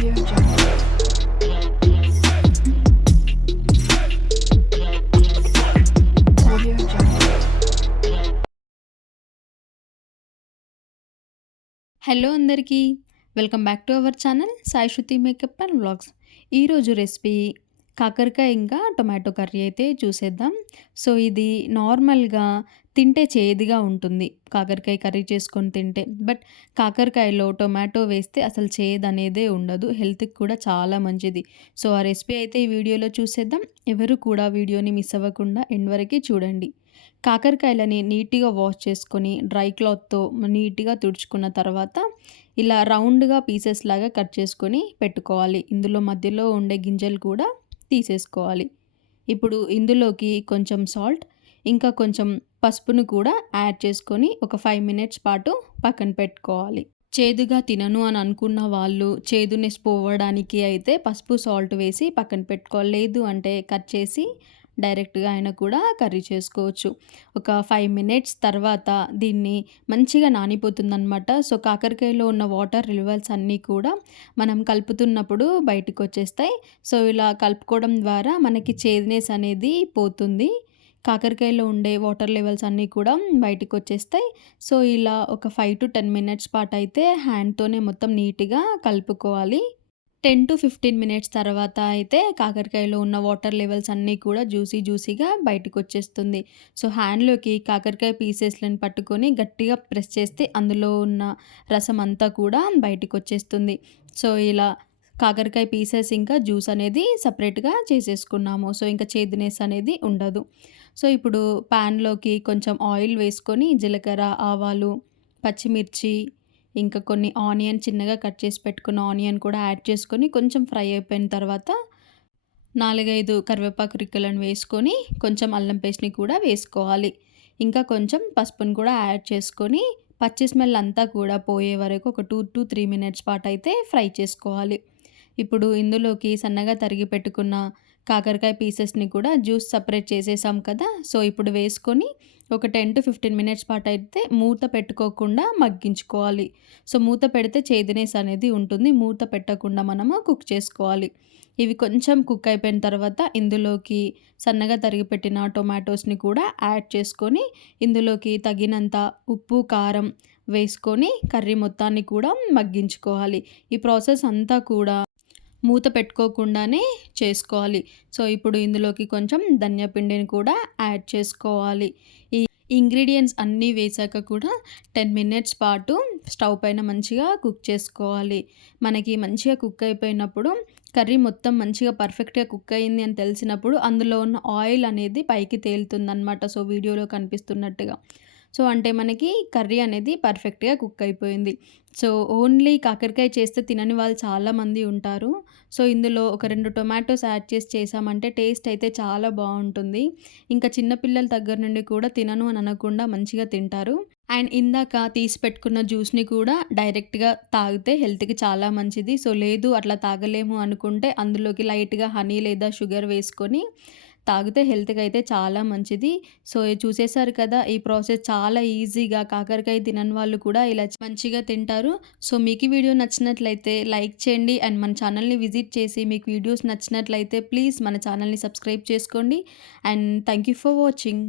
Audio Jungle. Audio Jungle. Hello అందరికీ welcome back to our channel Sai Shruti makeup and vlogs. ఈరోజు recipe కాకరకాయ ఇంకా tomato curry అయితే చూసేద్దాం. సో ఇది నార్మల్గా తింటే చేదుగా ఉంటుంది కాకరకాయ కర్రీ చేసుకొని తింటే. బట్ కాకరకాయలో టొమాటో వేస్తే అసలు చేదు అనేదే ఉండదు, హెల్త్కి కూడా చాలా మంచిది. సో ఆ రెసిపీ అయితే ఈ వీడియోలో చూసేద్దాం. ఎవరు కూడా వీడియోని మిస్ అవ్వకుండా ఎండ్ వరకు చూడండి. కాకరకాయలని నీట్గా వాష్ చేసుకొని డ్రై క్లాత్తో నీట్గా తుడుచుకున్న తర్వాత ఇలా రౌండ్గా పీసెస్ లాగా కట్ చేసుకొని పెట్టుకోవాలి. ఇందులో మధ్యలో ఉండే గింజలు కూడా తీసేసుకోవాలి. ఇప్పుడు ఇందులోకి కొంచెం సాల్ట్ ఇంకా కొంచెం పసుపును కూడా యాడ్ చేసుకొని ఒక 5 మినిట్స్ పాటు పక్కన పెట్టుకోవాలి. చేదుగా తినను అని అనుకున్న వాళ్ళు చేదునెస్ పోవడానికి అయితే పసుపు సాల్ట్ వేసి పక్కన పెట్టుకోవాలి. లేదు అంటే కట్ చేసి డైరెక్ట్గా అయినా కూడా కర్రీ చేసుకోవచ్చు. ఒక 5 మినిట్స్ తర్వాత దీన్ని మంచిగా నానిపోతుందనమాట. సో కాకరకాయలో ఉన్న వాటర్ లెవెల్స్ అన్నీ కూడా మనం కలుపుతున్నప్పుడు బయటకు వచ్చేస్తాయి. సో ఇలా కలుపుకోవడం ద్వారా మనకి చేదునెస్ అనేది పోతుంది. కాకరకాయలో ఉండే వాటర్ లెవెల్స్ అన్నీ కూడా బయటకు వచ్చేస్తాయి. సో ఇలా ఒక 5-10 మినిట్స్ పాటు అయితే హ్యాండ్తోనే మొత్తం నీట్గా కలుపుకోవాలి. 10-15 మినిట్స్ తర్వాత అయితే కాకరకాయలో ఉన్న వాటర్ లెవెల్స్ అన్నీ కూడా జ్యూసీగా బయటకు వచ్చేస్తుంది. సో హ్యాండ్లోకి కాకరకాయ పీసెస్లను పట్టుకొని గట్టిగా ప్రెస్ చేస్తే అందులో ఉన్న రసం అంతా కూడా బయటకు వచ్చేస్తుంది. సో ఇలా కాకరకాయ పీసెస్ ఇంకా జ్యూస్ అనేది సపరేట్గా చేసేసుకున్నాము. సో ఇంకా చేదునెస్ అనేది ఉండదు. సో ఇప్పుడు ప్యాన్లోకి కొంచెం ఆయిల్ వేసుకొని జీలకర్ర, ఆవాలు, పచ్చిమిర్చి ఇంకా కొన్ని ఆనియన్ చిన్నగా కట్ చేసి పెట్టుకున్న ఆనియన్ కూడా యాడ్ చేసుకొని కొంచెం ఫ్రై అయిపోయిన తర్వాత 4-5 కరివేపాకు రిక్కలను వేసుకొని కొంచెం అల్లం పేస్ట్ని కూడా వేసుకోవాలి. ఇంకా కొంచెం పసుపుని కూడా యాడ్ చేసుకొని పచ్చి స్మెల్ అంతా కూడా పోయే వరకు ఒక 2-3 మినిట్స్ పాటు అయితే ఫ్రై చేసుకోవాలి. ఇప్పుడు ఇందులోకి సన్నగా తరిగి పెట్టుకున్న కాకరకాయ పీసెస్ని కూడా జ్యూస్ సపరేట్ చేసేసాం కదా. సో ఇప్పుడు వేసుకొని ఒక 10-15 మినిట్స్ పాటు అయితే మూత పెట్టుకోకుండా మగ్గించుకోవాలి. సో మూత పెడితే చేదునెస్ అనేది ఉంటుంది, మూత పెట్టకుండా మనము కుక్ చేసుకోవాలి. ఇవి కొంచెం కుక్ అయిపోయిన తర్వాత ఇందులోకి సన్నగా తరిగి పెట్టిన టొమాటోస్ని కూడా యాడ్ చేసుకొని ఇందులోకి తగినంత ఉప్పు, కారం వేసుకొని కర్రీ మొత్తాన్ని కూడా మగ్గించుకోవాలి. ఈ ప్రాసెస్ అంతా కూడా మూత పెట్టుకోకుండానే చేసుకోవాలి. సో ఇప్పుడు ఇందులోకి కొంచెం ధనియా పిండిని కూడా యాడ్ చేసుకోవాలి. ఈ ఇంగ్రీడియంట్స్ అన్నీ వేసాక కూడా 10 మినిట్స్ పాటు స్టవ్ పైన మంచిగా కుక్ చేసుకోవాలి. మనకి మంచిగా కుక్ అయిపోయినప్పుడు కర్రీ మొత్తం మంచిగా పర్ఫెక్ట్గా కుక్ అయింది అని తెలిసినప్పుడు అందులో ఉన్న ఆయిల్ అనేది పైకి తేలుతుందనమాట. సో వీడియోలో కనిపిస్తున్నట్టుగా. సో అంటే మనకి కర్రీ అనేది పర్ఫెక్ట్గా కుక్ అయిపోయింది. సో ఓన్లీ కాకరకాయ చేస్తే తినని వాళ్ళు చాలామంది ఉంటారు. సో ఇందులో ఒక 2 టొమాటోస్ యాడ్ చేసి చేసామంటే టేస్ట్ అయితే చాలా బాగుంటుంది. ఇంకా చిన్నపిల్లల దగ్గర నుండి కూడా తినను అని అనకుండా మంచిగా తింటారు. అండ్ ఇందాక తీసి పెట్టుకున్న జ్యూస్ని కూడా డైరెక్ట్గా తాగితే హెల్త్కి చాలా మంచిది. సో లేదు అట్లా తాగలేము అనుకుంటే అందులోకి లైట్గా హనీ లేదా షుగర్ వేసుకొని తాగితే హెల్త్కి అయితే చాలా మంచిది. సో చూసేశారు కదా, ఈ ప్రాసెస్ చాలా ఈజీగా కాకరకాయ తినని వాళ్ళు కూడా ఇలా మంచిగా తింటారు. సో మీకు ఈ వీడియో నచ్చినట్లయితే లైక్ చేయండి అండ్ మన ఛానల్ని విజిట్ చేసి మీకు వీడియోస్ నచ్చినట్లయితే ప్లీజ్ మన ఛానల్ని సబ్స్క్రైబ్ చేసుకోండి. And thank you for watching.